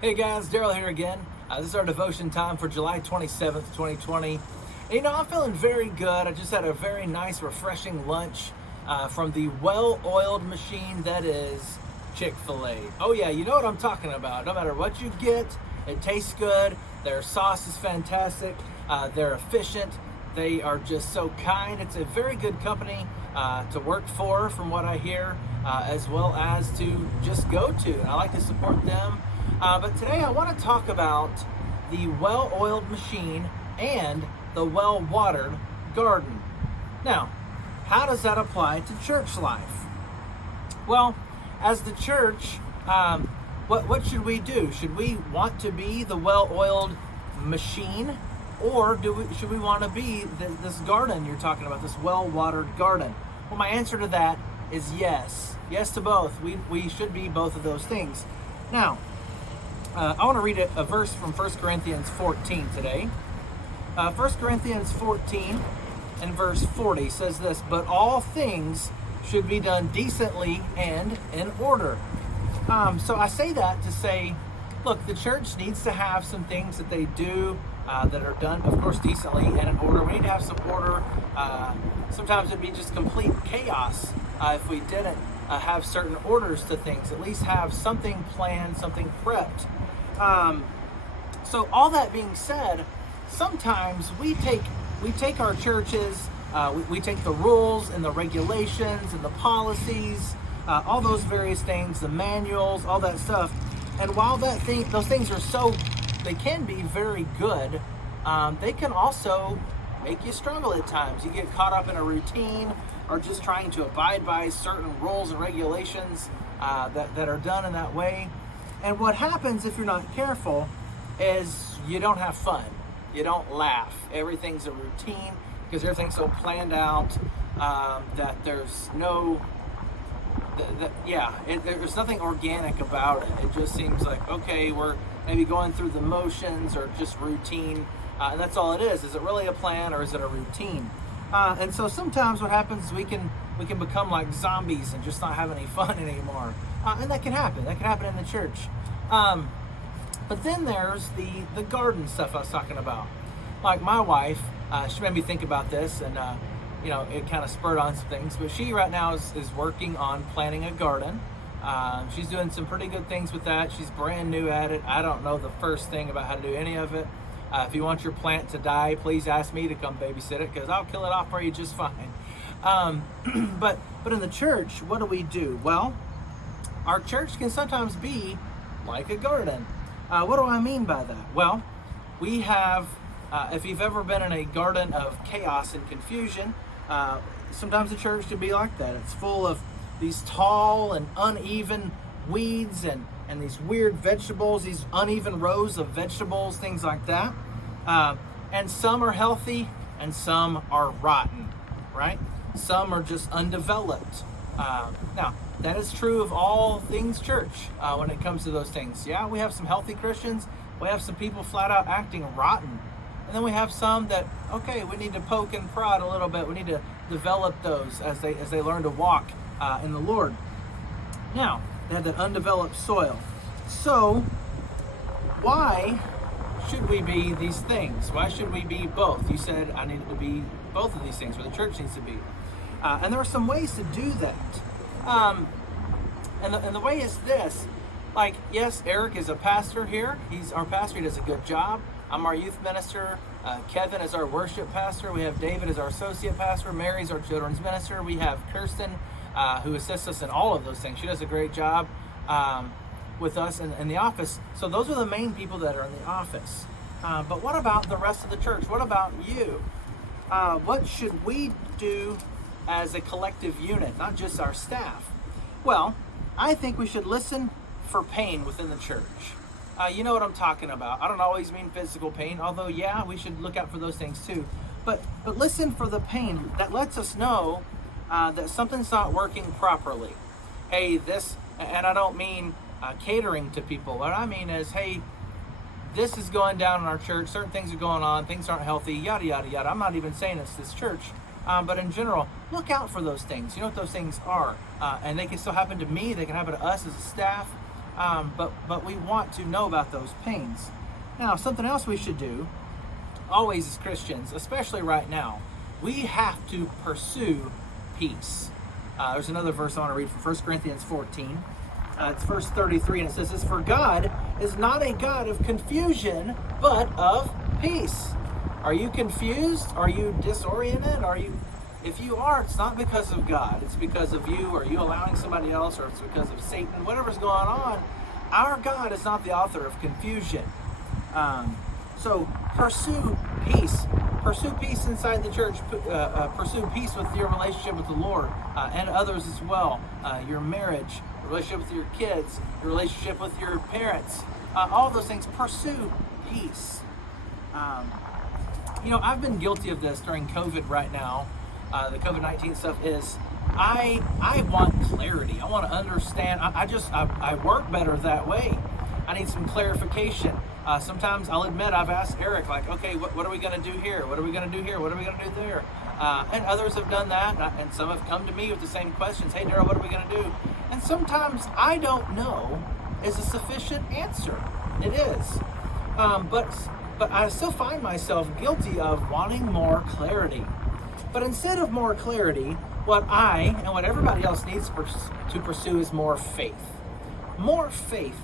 Hey guys, Darrell here again. This is our devotion time for July 27th, 2020. And, I'm feeling very good. I just had a very nice, refreshing lunch from the well-oiled machine that is Chick-fil-A. Oh yeah, you know what I'm talking about. No matter what you get, it tastes good. Their sauce is fantastic. They're efficient. They are just so kind. It's a very good company to work for, from what I hear, as well as to just go to. And I like to support them. But today I want to talk about the well-oiled machine and the well-watered garden. Now, how does that apply to church life? Well, as the church, what should we do? Should we want to be the well-oiled machine, or should we want to be this garden you're talking about, this well-watered garden? Well, my answer to that is yes. Yes to both. We should be both of those things. Now, I want to read a verse from 1 Corinthians 14 today. 1 Corinthians 14 and verse 40 says this, "But all things should be done decently and in order." So I say that to say, look, the church needs to have some things that they do that are done, of course, decently and in order. We need to have some order. Sometimes it'd be just complete chaos if we didn't have certain orders to things. At least have something planned, something prepped. So all that being said, sometimes we take our churches, we take the rules and the regulations and the policies, all those various things, the manuals, all that stuff. And while those things are they can be very good, they can also make you struggle at times. You get caught up in a routine or just trying to abide by certain rules and regulations that are done in that way. And what happens if you're not careful is you don't have fun. You don't laugh. Everything's a routine because everything's so planned out that there's there's nothing organic about it. It just seems like, okay, we're maybe going through the motions or just routine. And that's all it is. Is it really a plan or is it a routine? And so sometimes what happens is we can become like zombies and just not have any fun anymore. And that can happen. That can happen in the church. But then there's the garden stuff I was talking about. Like my wife, she made me think about this, and it kind of spurred on some things. But she right now is working on planting a garden. She's doing some pretty good things with that. She's brand new at it. I don't know the first thing about how to do any of it. If you want your plant to die, please ask me to come babysit it, because I'll kill it off for you just fine. But in the church, what do? Well, our church can sometimes be like a garden. What do I mean by that? Well, we have, if you've ever been in a garden of chaos and confusion, sometimes the church can be like that. It's full of these tall and uneven weeds and these weird vegetables, these uneven rows of vegetables, things like that. And some are healthy and some are rotten, right? Some are just undeveloped. Now, that is true of all things church when it comes to those things. Yeah, we have some healthy Christians. We have some people flat out acting rotten. And then we have some that, okay, we need to poke and prod a little bit. We need to develop those as they learn to walk in the Lord. Now, they have that undeveloped soil. So, why should we be these things? Why should we be both? You said I needed to be both of these things, or the church needs to be. And there are some ways to do that. And the way is this. Like, yes, Eric is a pastor here. He's our pastor. He does a good job. I'm our youth minister. Kevin is our worship pastor. We have David as our associate pastor. Mary's our children's minister. We have Kirsten, who assists us in all of those things. She does a great job with us in the office. So those are the main people that are in the office. But what about the rest of the church? What about you? What should we do as a collective unit, not just our staff? Well, I think we should listen for pain within the church. You know what I'm talking about. I don't always mean physical pain, although yeah, we should look out for those things too. But listen for the pain that lets us know that something's not working properly. Hey, and I don't mean catering to people. What I mean is, hey, this is going down in our church. Certain things are going on. Things aren't healthy. Yada yada yada. I'm not even saying it's this church. But in general, look out for those things. You know what those things are. And they can still happen to me. They can happen to us as a staff. But we want to know about those pains. Now, something else we should do, always as Christians, especially right now, we have to pursue peace. There's another verse I want to read from 1 Corinthians 14. It's verse 33, and it says this: "For God is not a God of confusion, but of peace." Are you confused? Are you disoriented? If you are, it's not because of God. It's because of you, or you allowing somebody else, or it's because of Satan, whatever's going on. Our God is not the author of confusion. So pursue peace. Pursue peace inside the church. Pursue peace with your relationship with the Lord and others as well. Your marriage, your relationship with your kids, your relationship with your parents. All those things. Pursue peace. I've been guilty of this during COVID right now. The COVID-19 stuff is, I want clarity. I want to understand. I work better that way. I need some clarification. Sometimes I'll admit I've asked Eric, like, okay, what are we going to do here? What are we going to do here? What are we going to do there? And others have done that, and some have come to me with the same questions. Hey, Darrell, what are we going to do? And sometimes I don't know is a sufficient answer. It is. But I still find myself guilty of wanting more clarity. But instead of more clarity, what I and what everybody else needs to pursue is more faith. More faith,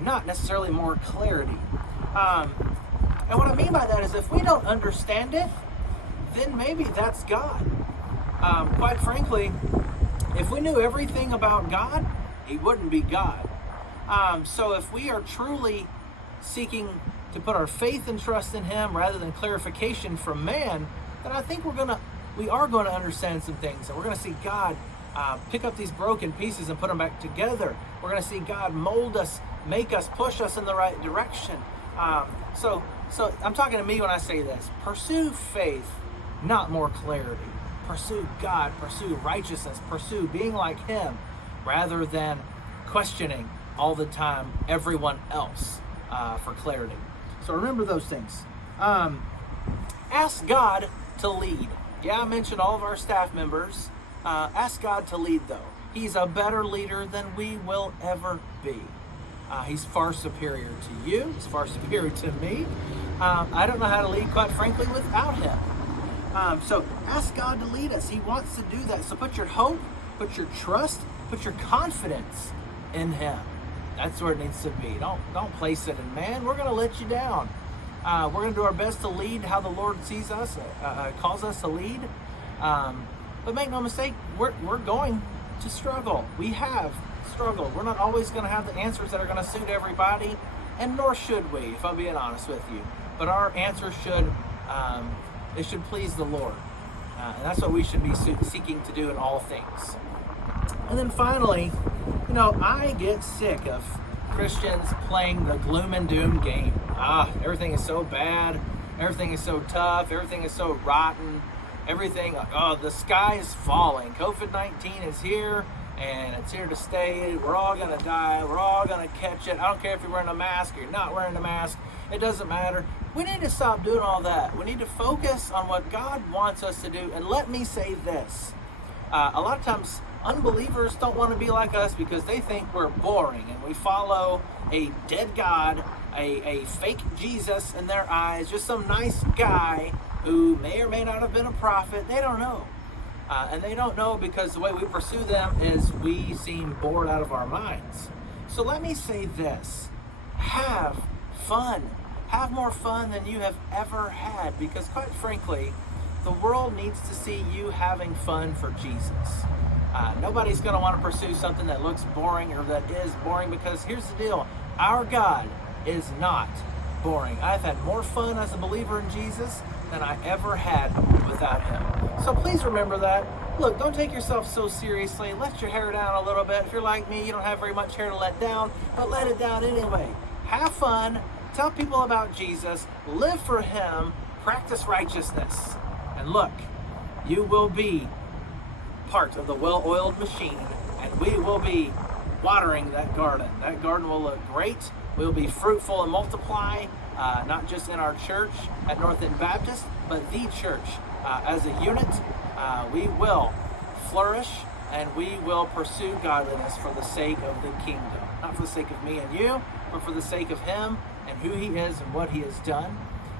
not necessarily more clarity. And what I mean by that is, if we don't understand it, then maybe that's God. Quite frankly, if we knew everything about God, He wouldn't be God. So if we are truly seeking to put our faith and trust in Him rather than clarification from man, then I think we are going to understand some things, and we're going to see God pick up these broken pieces and put them back together. We're going to see God mold us, make us, push us in the right direction. So I'm talking to me when I say this. Pursue faith, not more clarity. Pursue God, pursue righteousness, pursue being like Him, rather than questioning all the time everyone else for clarity. So remember those things. Ask God to lead. Yeah, I mentioned all of our staff members. Ask God to lead, though. He's a better leader than we will ever be. He's far superior to you. He's far superior to me. I don't know how to lead, quite frankly, without Him. So ask God to lead us. He wants to do that. So put your hope, put your trust, put your confidence in Him. That's where it needs to be. Don't place it in man. We're going to let you down. We're going to do our best to lead how the Lord sees us, calls us to lead. But make no mistake, we're going to struggle. We have struggled. We're not always going to have the answers that are going to suit everybody, and nor should we, if I'm being honest with you. But our answers should please the Lord. And that's what we should be seeking to do in all things. And then finally, I get sick of Christians playing the gloom and doom game. Everything is so bad. Everything is so tough. Everything is so rotten. The sky is falling. COVID-19 is here, and it's here to stay. We're all going to die. We're all going to catch it. I don't care if you're wearing a mask or you're not wearing a mask. It doesn't matter. We need to stop doing all that. We need to focus on what God wants us to do. And let me say this. A lot of times, unbelievers don't want to be like us because they think we're boring and we follow a dead God, a fake Jesus in their eyes, just some nice guy who may or may not have been a prophet. They don't know. And they don't know because the way we pursue them is we seem bored out of our minds. So let me say this. Have fun. Have more fun than you have ever had, because quite frankly, the world needs to see you having fun for Jesus. Nobody's going to want to pursue something that looks boring or that is boring, because here's the deal. Our God is not boring. I've had more fun as a believer in Jesus than I ever had without Him. So please remember that. Look, don't take yourself so seriously. Let your hair down a little bit. If you're like me, you don't have very much hair to let down, but let it down anyway. Have fun. Tell people about Jesus. Live for Him. Practice righteousness. And look, you will be part of the well-oiled machine, and we will be watering that garden. That garden will look great. We'll be fruitful and multiply, not just in our church at North End Baptist, but the church as a unit. We will flourish, and we will pursue godliness for the sake of the kingdom. not for the sake of me and you, but for the sake of him and who he is and what he has done.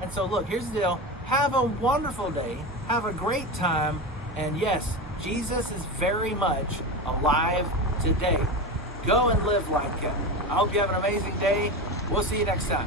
And so look, here's the deal. Have a wonderful day. Have a great time. And yes, Jesus is very much alive today. Go and live like him. I hope you have an amazing day. We'll see you next time.